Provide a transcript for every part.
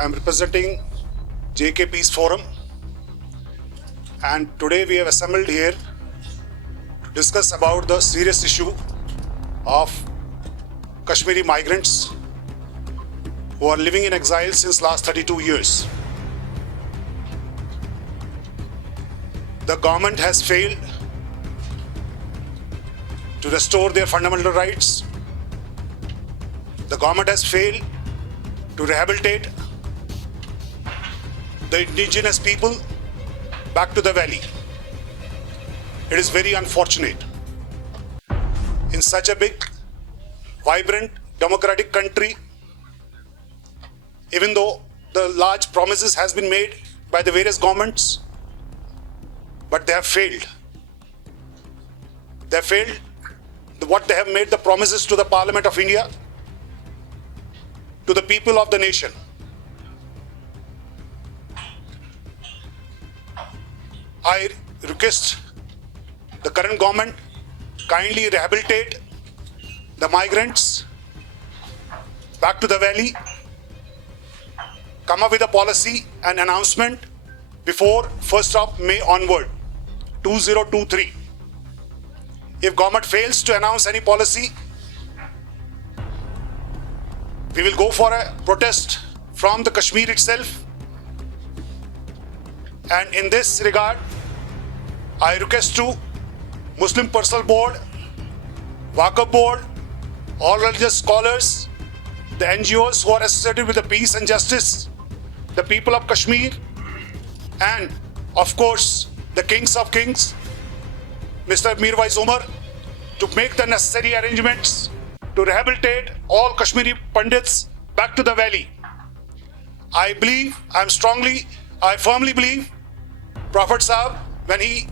I'm representing JK Peace Forum, and today we have assembled here to discuss about the serious issue of Kashmiri migrants who are living in exile since last 32 years. The government has failed to restore their fundamental rights. The government has failed to rehabilitate the indigenous people back to the valley. It is very unfortunate. In such a big, vibrant, democratic country, even though the large promises has been made by the various governments, but they have failed. They have failed what they have made the promises to the Parliament of India, to the people of the nation. I request the current government kindly rehabilitate the migrants back to the valley, come up with a policy and announcement before 1st of May onward, 2023. If government fails to announce any policy, we will go for a protest from the Kashmir itself. And in this regard, I request to Muslim Personal Board, Waqf Board, all religious scholars, the NGOs who are associated with the peace and justice, the people of Kashmir, and of course, the kings of kings, Mr. Mirwais Umar, to make the necessary arrangements to rehabilitate all Kashmiri Pandits back to the valley. I firmly believe Prophet Sahib, when he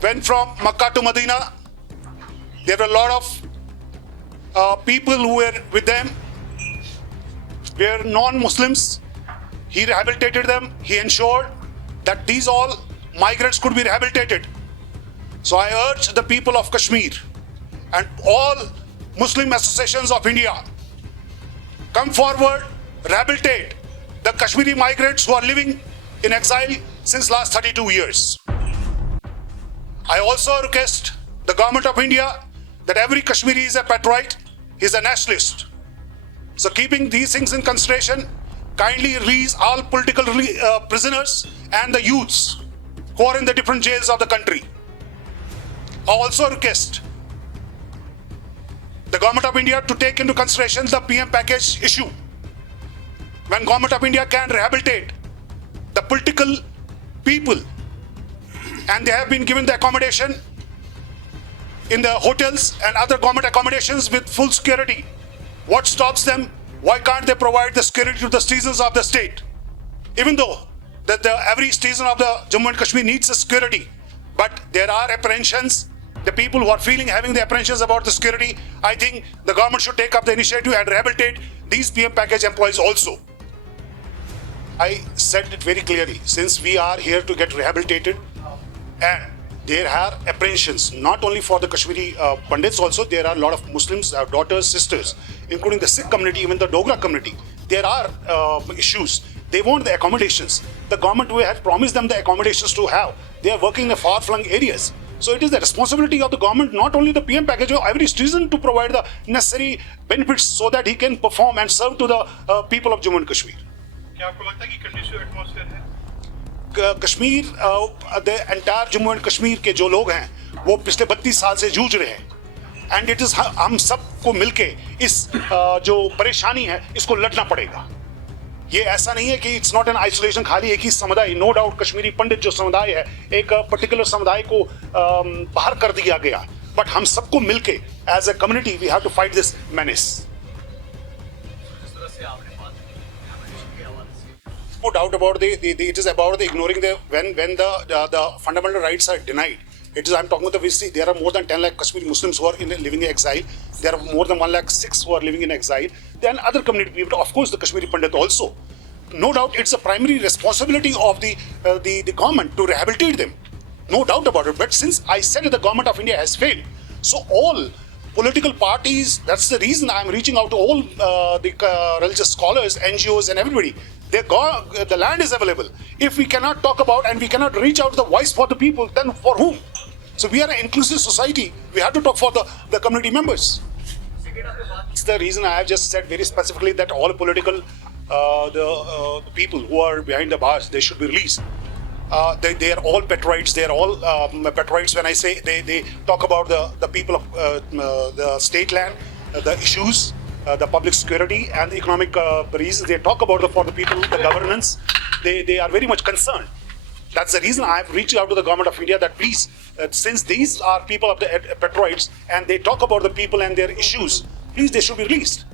went from Makkah to Medina, there were a lot of people who were with them, were non-Muslims. He rehabilitated them. He ensured that these all migrants could be rehabilitated. So I urge the people of Kashmir and all Muslim associations of India, come forward, rehabilitate the Kashmiri migrants who are living in exile since last 32 years. I also request the government of India that every Kashmiri is a patriot, he is a nationalist. So keeping these things in consideration, kindly release all political prisoners and the youths who are in the different jails of the country. I also request the government of India to take into consideration the PM package issue. When government of India can rehabilitate the political people and they have been given the accommodation in the hotels and other government accommodations with full security, what stops them? Why can't they provide the security to the citizens of the state? Even though that every citizen of the Jammu and Kashmir needs a security, but there are apprehensions. The people who are having the apprehensions about the security, I think the government should take up the initiative and rehabilitate these PM package employees also. I said it very clearly, since we are here to get rehabilitated, and there are apprehensions, not only for the Kashmiri Pandits also, there are a lot of Muslims, our daughters, sisters, including the Sikh community, even the Dogra community. There are issues. They want the accommodations. The government had promised them the accommodations to have. They are working in the far-flung areas. So it is the responsibility of the government, not only the PM package, of every citizen to provide the necessary benefits so that he can perform and serve to the people of Jammu and Kashmir. क्या आपको लगता है कि conducive atmosphere है? Kashmir, the entire Jammu and Kashmir के जो लोग हैं, वो पिछले 32 साल से जूझ रहे हैं. And it is हम सबको मिलके इस जो परेशानी है, इसको लड़ना पड़ेगा. ये ऐसा नहीं है कि इट्स नॉट एन आइसोलेशन, खाली एक ही समुदाय. नो डाउट कश्मीरी पंडित जो समुदाय है, एक पर्टिकुलर समुदाय को बाहर कर दिया गया, बट हम सबको मिलके as a community we have to fight this menace. No doubt about it is about the ignoring when the fundamental rights are denied. I'm talking about there are more than 10 lakh Kashmiri Muslims who are living in exile. There are more than 1 lakh Sikhs who are living in exile. Then other community people, of course, the Kashmiri Pandit also. No doubt, it's a primary responsibility of the government to rehabilitate them. No doubt about it. But since I said that the government of India has failed, so all political parties, that's the reason I'm reaching out to all the religious scholars, NGOs and everybody. The land is available. If we cannot talk about and we cannot reach out the voice for the people, then for whom? So we are an inclusive society. We have to talk for the community members. It's the reason I have just said very specifically that all political the people who are behind the bars, they should be released. They are all patriots. They are all patriots. When I say they talk about the people of the state land, the issues, the public security and the economic reasons. They talk about for the people, the governance. They are very much concerned. That's the reason I have reached out to the government of India that please, since these are people of the patriots and they talk about the people and their issues, please they should be released.